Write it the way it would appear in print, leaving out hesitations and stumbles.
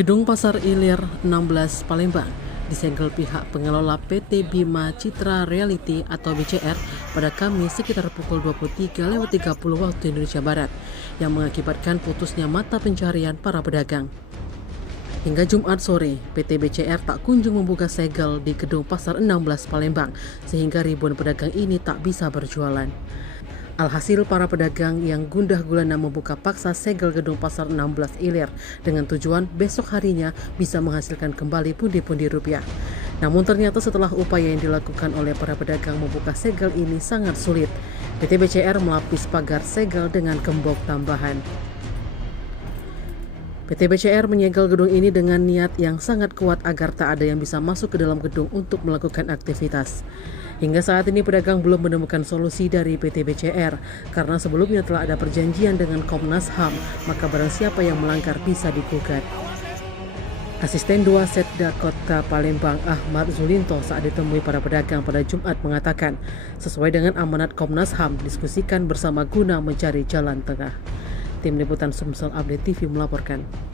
Gedung Pasar Ilir 16 Palembang disegel pihak pengelola PT Bima Citra Realty atau BCR pada Kamis sekitar pukul 23.30 waktu Indonesia Barat yang mengakibatkan putusnya mata pencarian para pedagang. Hingga Jumat sore, PT BCR tak kunjung membuka segel di Gedung Pasar 16 Palembang sehingga ribuan pedagang ini tak bisa berjualan. Alhasil para pedagang yang gundah gulana membuka paksa segel Gedung Pasar 16 Ilir dengan tujuan besok harinya bisa menghasilkan kembali pundi-pundi rupiah. Namun ternyata setelah upaya yang dilakukan oleh para pedagang membuka segel ini sangat sulit. PT BCR melapis pagar segel dengan gembok tambahan. PT BCR menyegel gedung ini dengan niat yang sangat kuat agar tak ada yang bisa masuk ke dalam gedung untuk melakukan aktivitas. Hingga saat ini pedagang belum menemukan solusi dari PT BCR karena sebelumnya telah ada perjanjian dengan Komnas HAM, maka barang siapa yang melanggar bisa digugat. Asisten 2 Setda Kota Palembang Ahmad Zulinto saat ditemui para pedagang pada Jumat mengatakan, sesuai dengan amanat Komnas HAM, diskusikan bersama guna mencari jalan tengah. Tim Liputan Sumsel Update TV melaporkan.